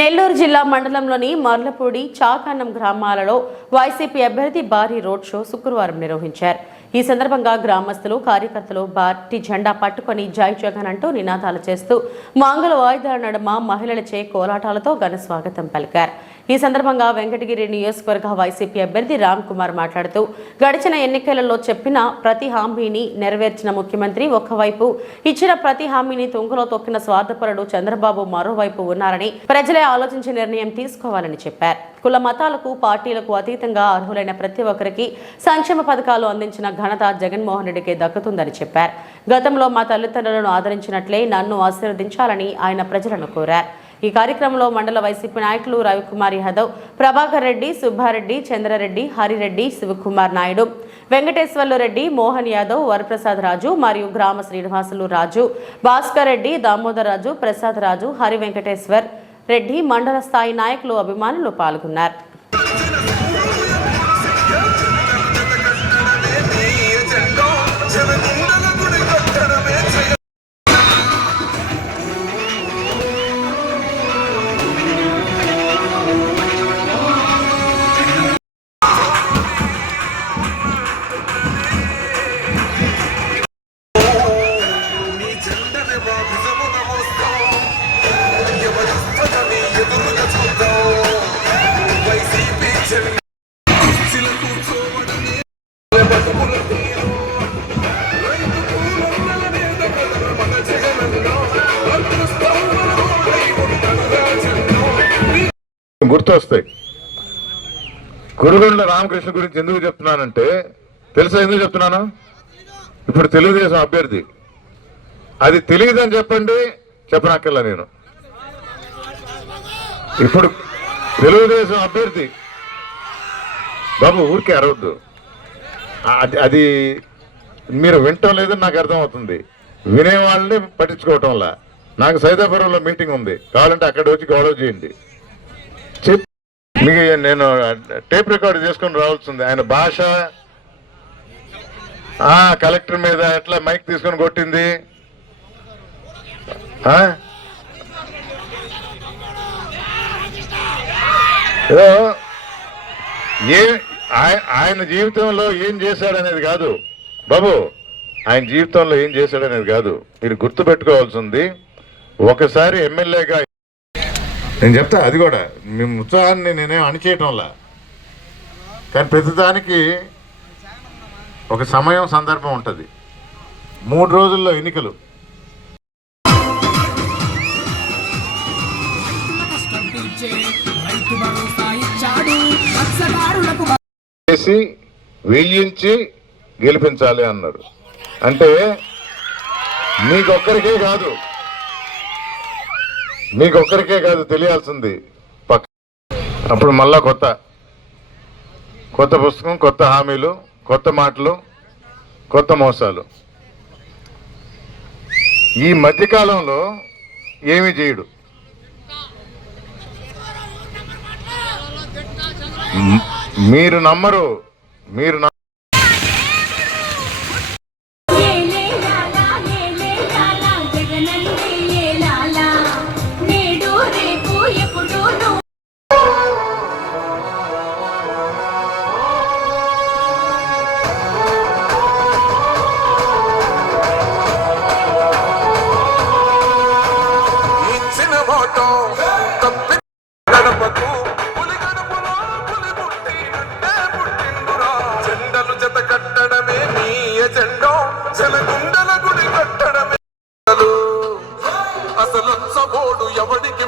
నెల్లూరు జిల్లా మండలంలోని మర్లపూడి చాకన్నం గ్రామాలలో వైసీపీ అభ్యర్థి భారీ రోడ్ షో శుక్రవారం నిర్వహించారు. ఈ సందర్భంగా గ్రామస్తులు, కార్యకర్తలు పార్టీ జెండా పట్టుకొని జై జగన్ అంటూ నినాదాలు చేస్తూ మంగళ వాయిదాల నడుమ మహిళలచే కోలాటాలతో ఘన స్వాగతం పలికారు. ఈ సందర్భంగా వెంకటగిరి నియోజకవర్గ వైసీపీ అభ్యర్థి రామ్ కుమార్ మాట్లాడుతూ గడిచిన ఎన్నికలలో చెప్పిన ప్రతి హామీని నెరవేర్చిన ముఖ్యమంత్రి ఒకవైపు, ఇచ్చిన ప్రతి హామీని తుంగలో తొక్కిన స్వార్థపరుడు చంద్రబాబు మరోవైపు ఉన్నారని ప్రజలే ఆలోచించి నిర్ణయం తీసుకోవాలని చెప్పారు. కుల మతాలకు, పార్టీలకు అతీతంగా అర్హులైన ప్రతి ఒక్కరికి సంక్షేమ పథకాలు అందించిన ఘనత జగన్మోహన్ రెడ్డికి దక్కుతుందని చెప్పారు. గతంలో మా తల్లిదండ్రులను ఆదరించినట్లే నన్ను ఆశీర్వదించాలని ఆయన ప్రజలను కోరారు. ఈ కార్యక్రమంలో మండల వైసీపీ నాయకులు రవికుమార్ యాదవ్, ప్రభాకర్ రెడ్డి, సుబ్బారెడ్డి, చంద్రారెడ్డి, హరిరెడ్డి, శివకుమార్ నాయుడు, వెంకటేశ్వర్లు రెడ్డి, మోహన్ యాదవ్, వరప్రసాద్ రాజు మరియు గ్రామ శ్రీనివాసులు రాజు, భాస్కర్ రెడ్డి, దామోదర్ రాజు, ప్రసాద్ రాజు, హరి వెంకటేశ్వర్ రెడ్డి, మండల స్థాయి నాయకులు, అభిమానులు పాల్గొన్నారు. గుర్తొస్తాయి. కురుగొండ రామకృష్ణ గురించి ఎందుకు చెప్తున్నానంటే, తెలుసా ఎందుకు చెప్తున్నాను? ఇప్పుడు తెలుగుదేశం అభ్యర్థి, అది తెలియదని చెప్పండి, చెప్పనక్కర్లా నేను. ఇప్పుడు తెలుగుదేశం అభ్యర్థి బాబు, ఊరికే అరవద్దు. అది మీరు వినటం లేదని నాకు అర్థమవుతుంది. వినేవాళ్ళని పట్టించుకోవటంలా. నాకు సైదాపురంలో మీటింగ్ ఉంది, కావాలంటే అక్కడ వచ్చి గౌరవ చేయండి. మీకు నేను టేప్ రికార్డ్ చేసుకొని రావాల్సింది. ఆయన భాష, కలెక్టర్ మీద ఎట్లా మైక్ తీసుకొని కొట్టింది, ఆయన జీవితంలో ఏం చేశాడనేది కాదు బాబు, ఆయన జీవితంలో ఏం చేశాడనేది కాదు. మీరు గుర్తుపెట్టుకోవాల్సింది, ఒకసారి ఎమ్మెల్యేగా నేను చెప్తా, అది కూడా మీ ఉత్సాహాన్ని నేనేం అణిచేయటంలా, కానీ ప్రతిదానికి ఒక సమయం, సందర్భం ఉంటుంది. 3 రోజుల్లో ఎన్నికలు. చేసి వేయించి గెలిపించాలి అన్నారు. అంటే మీకొక్కరికే కాదు తెలియాల్సింది. అప్పుడు మళ్ళా కొత్త పుస్తకం, కొత్త హామీలు, కొత్త మాటలు, కొత్త మోసాలు. ఈ మధ్యకాలంలో ఏమీ చేయడు. మీరు నమ్మరు. అసలు ఎవడికి